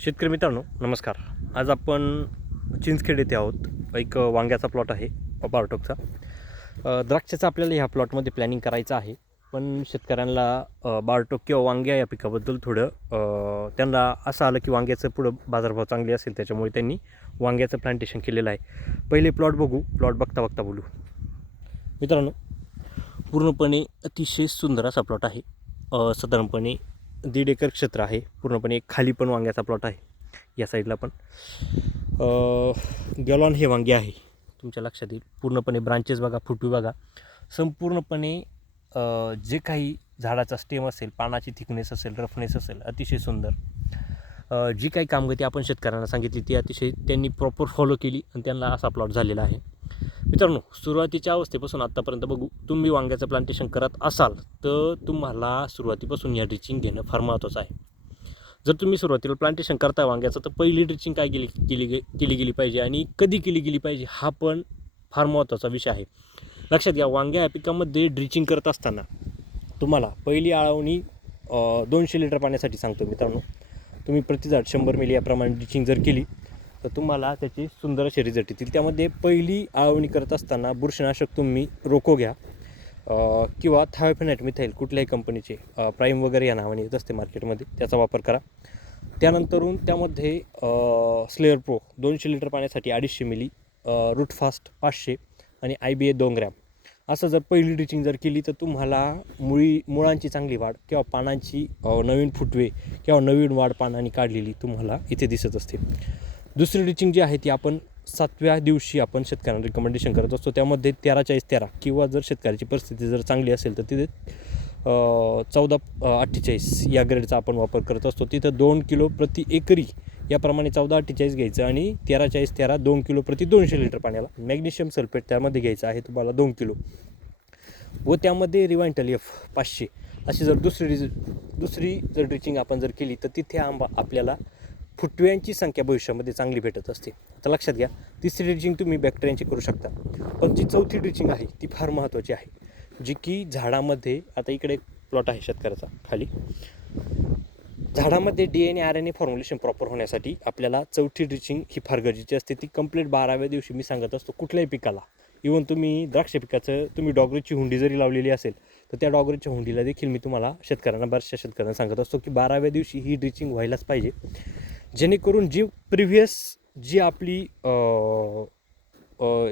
शेतकरी मित्रांनो नमस्कार. आज आपण चिंचखेड येथे आहोत. एक वांग्याचा प्लॉट आहे बारटोकचा. द्राक्षाचा आपल्याला ह्या प्लॉटमध्ये प्लॅनिंग करायचं आहे, पण शेतकऱ्यांना बारटोक किंवा वांग्या या पिकाबद्दल थोडं त्यांना असं आलं की वांग्याचं पुढं बाजारभाव चांगले असेल, त्याच्यामुळे त्यांनी वांग्याचं प्लांटेशन केलेलं आहे. पहिले प्लॉट बघू, प्लॉट बघता बघता बोलू. मित्रांनो, पूर्णपणे अतिशय सुंदर असा प्लॉट आहे. साधारणपणे 1.5 एकर क्षेत्र आहे. पूर्णपणे खाली पण वांग्याचा प्लॉट आहे, या साईडला पण. गॅलॉन हे वांगे आहे, तुमच्या लक्षात येईल. पूर्णपणे ब्रांचेस बघा, फुटवी बघा, संपूर्णपणे जे काही झाडाचा स्टेम असेल, पानाची थिकनेस असेल, रफनेस असेल, अतिशय सुंदर. जी काही कामगती आपण शेतकऱ्यांना सांगितली ती अतिशय त्यांनी प्रॉपर फॉलो केली आणि त्यांना असा प्लॉट झालेला आहे. मित्रांनो, सुरुवातीच्या अवस्थेपासून आत्तापर्यंत बघू. तुम्ही वांग्याचं प्लांटेशन करत असाल तर तुम्हाला सुरुवातीपासून या ड्रिचिंग घेणं फार महत्त्वाचं आहे. जर तुम्ही सुरुवातीला प्लांटेशन करताय वांग्याचं, तर पहिली ड्रिचिंग काय केली गेली पाहिजे आणि कधी केली गेली पाहिजे, हा पण फार महत्त्वाचा विषय आहे. लक्षात घ्या, वांग्या या पिकामध्ये ड्रिचिंग करत असताना तुम्हाला पहिली आळवणी 200 लिटर पाण्यासाठी सांगतो मित्रांनो. तुम्ही प्रतिझाड 100 मिली याप्रमाणे ड्रिचिंग जर केली तर तुम्हाला त्याचे सुंदर असे रिझल्ट येतील. त्यामध्ये पहिली आळवणी करत असताना बुरशीनाशक तुम्ही रोको घ्या किंवा थायोफेनाइट मिथाईल कुठल्याही कंपनीचे, प्राईम वगैरे या नावाने येत असते मार्केटमध्ये, त्याचा वापर करा. त्यानंतरून त्यामध्ये स्लेअर प्रो 200 लिटर पाण्यासाठी 250 मिली, रूट फास्ट 500 आणि IBA 2 ग्रॅम. असं जर पहिली ड्रिचिंग जर केली तर तुम्हाला मुळांची चांगली वाढ किंवा पानांची नवीन फुटवे किंवा नवीन वाढ पानांनी काढलेली तुम्हाला इथे दिसत असते. दुसरी ड्रिचिंग जी आहे ती आपण 7व्या दिवशी आपण शेतकऱ्यांना रिकमेंडेशन करत असतो. त्यामध्ये 13-40-13 किंवा जर शेतकऱ्याची परिस्थिती जर चांगली असेल तर तिथे 14-48 या ग्रेडचा आपण वापर करत असतो. तिथं 2 किलो प्रति एकरी याप्रमाणे 14-48 घ्यायचं आणि 13-40-13 2 किलो प्रति 200 लिटर पाण्याला. मॅग्नेशियम सल्फेट त्यामध्ये घ्यायचं आहे तुम्हाला 2 किलो, व त्यामध्ये रिवाइंटल F 500. अशी जर दुसरी जर ड्रिचिंग आपण जर केली तर तिथे आपल्याला फुटव्यांची संख्या भविष्यामध्ये चांगली भेटत असते. आता लक्षात घ्या, तिसरी ड्रिचिंग तुम्ही बॅक्टेरियांची करू शकता, पण जी चौथी ड्रिचिंग आहे ती फार महत्त्वाची आहे, जी की झाडामध्ये, आता इकडे प्लॉट आहे शेतकऱ्याचा खाली, झाडामध्ये DNA RNA फॉर्म्युलेशन प्रॉपर होण्यासाठी आपल्याला चौथी ड्रिचिंग ही फार गरजेची असते. ती कंप्लीट 12व्या दिवशी मी सांगत असतो कुठल्याही पिकाला. इव्हन तुम्ही द्राक्ष पिकाचं तुम्ही डॉगरीची हुंडी जरी लावलेली असेल तर त्या डॉगरीच्या हुंडीला देखील मी तुम्हाला शेतकऱ्यांना, बऱ्याचशा शेतकऱ्यांना सांगत असतो की 12व्या दिवशी ही ड्रिचिंग व्हायलाच पाहिजे, जेणेकरून जी आपली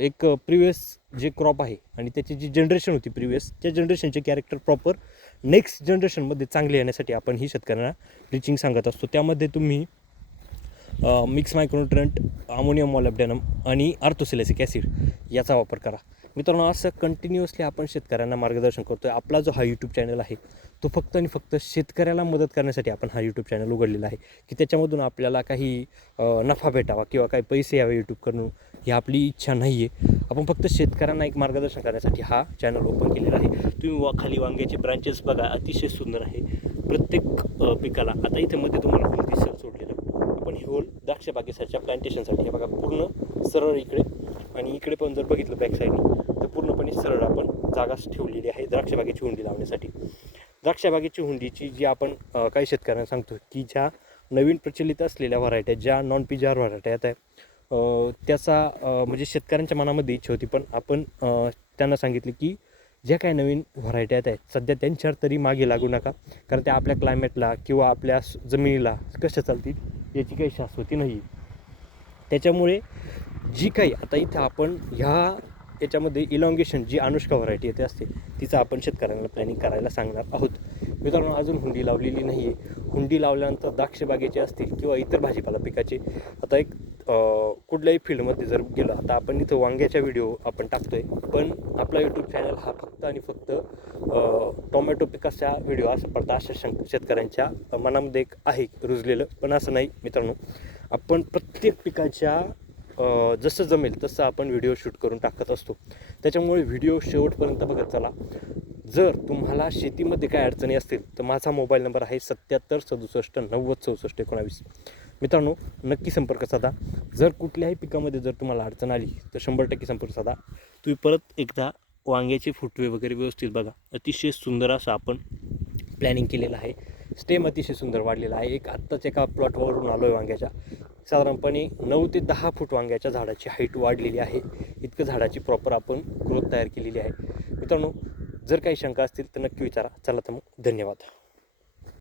एक प्रिव्हियस जे क्रॉप आहे आणि त्याची जी जनरेशन होती प्रिव्हियस, त्या जनरेशनचे कॅरेक्टर प्रॉपर नेक्स्ट जनरेशनमध्ये चांगले येण्यासाठी आपण ही शेतकऱ्यांना ड्रिचिंग सांगत असतो. त्यामध्ये तुम्ही मिक्स मायक्रोन्युट्रंट, अमोनियम मॉलिब्डेनम आणि आर्थोसिलिक ॲसिड याचा वापर करा. मित्रांनो, असं कंटिन्युअसली आपण शेतकऱ्यांना मार्गदर्शन करतो आहे. आपला जो हा यूट्यूब चॅनल आहे तो फक्त आणि फक्त शेतकऱ्याला मदत करण्यासाठी आपण हा यूट्यूब चॅनल उघडलेला आहे, की त्याच्यामधून आपल्याला काही नफा भेटावा किंवा काही पैसे यावे यूट्यूब करून, ही आपली इच्छा नाही आहे. आपण फक्त शेतकऱ्यांना एक मार्गदर्शन करण्यासाठी हा चॅनल ओपन केलेला आहे. तुम्ही खाली वांग्याचे ब्रांचेस बघा, अतिशय सुंदर आहे प्रत्येक पिकाला. आता इथे मध्ये तुम्हाला होल दिसेल सोडलेलं, आपण हे होल द्राक्ष बागेसाठीच्या प्लांटेशनसाठी हे बघा पूर्ण सरळ इकडे, आणि इकडे पण जर बघितलं बॅक साईडने तर पूर्णपणे सरळ आपण जागाच ठेवलेली आहे द्राक्ष बागेची हुंडी लावण्यासाठी. द्राक्ष बागेची हुंडीची जी आपण काही शेतकऱ्यांना सांगतो की ज्या नवीन प्रचलित असलेल्या व्हरायट्या, ज्या नॉन PGR व्हरायट्या येत आहे, त्याचा म्हणजे शेतकऱ्यांच्या मनामध्ये इच्छा होती, पण आपण त्यांना सांगितले की ज्या काही नवीन व्हरायट्या येत आहेत सध्या त्यांच्यावर तरी मागे लागू नका, कारण त्या आपल्या क्लायमेटला किंवा आपल्या जमिनीला कशा चालतील याची काही शाश्वती नाही. त्याच्यामुळे जी काही आता इथं आपण याच्यामध्ये इलॉंगेशन जी अनुष्का व्हरायटी येते असते तिचं आपण शेतकऱ्यांना प्लॅनिंग करायला सांगणार आहोत. मित्रांनो, अजून हुंडी लावलेली नाही आहे. हुंडी लावल्यानंतर द्राक्ष बागेचे असतील किंवा इतर भाजीपाला पिकाचे, आता एक कुठल्याही फील्डमध्ये जर गेलो, आता आपण इथं वांग्याच्या व्हिडिओ आपण टाकतो आहे, पण आपला यूट्यूब चॅनल हा फक्त आणि फक्त टोमॅटो पिकाचा व्हिडिओ असं पडता अशा शेतकऱ्यांच्या मनामध्ये एक आहे रुजलेलं, पण असं नाही मित्रांनो. आपण प्रत्येक पिकाच्या जसं जमेल तसं आपण व्हिडिओ शूट करून टाकत असतो. त्याच्यामुळे व्हिडिओ शेवटपर्यंत बघत चला. जर तुम्हाला शेतीमध्ये काय अडचणी असतील तर माझा मोबाईल नंबर आहे 77 67 90 64 19. मित्रांनो, नक्की संपर्क साधा. जर कुठल्याही पिकामध्ये जर तुम्हाला अडचण आली तर 100% संपर्क साधा. तुम्ही परत एकदा वांग्याचे फुटवे वगैरे व्यवस्थित बघा. अतिशय सुंदर असं आपण प्लॅनिंग केलेलं आहे. स्टेम अतिशय सुंदर वाढलेला आहे. एक आत्ताच एका प्लॉटवरून आलो आहे वांग्याच्या, साधारणपणे 9 ते 10 फूट वांग्याच्या झाडाची हाईट वाढलेली आहे. इतकं झाडाची प्रॉपर आपण ग्रोथ तयार केलेली आहे. मित्रांनो, जर काही शंका असतील तर नक्की विचारा. चला तर मग धन्यवाद.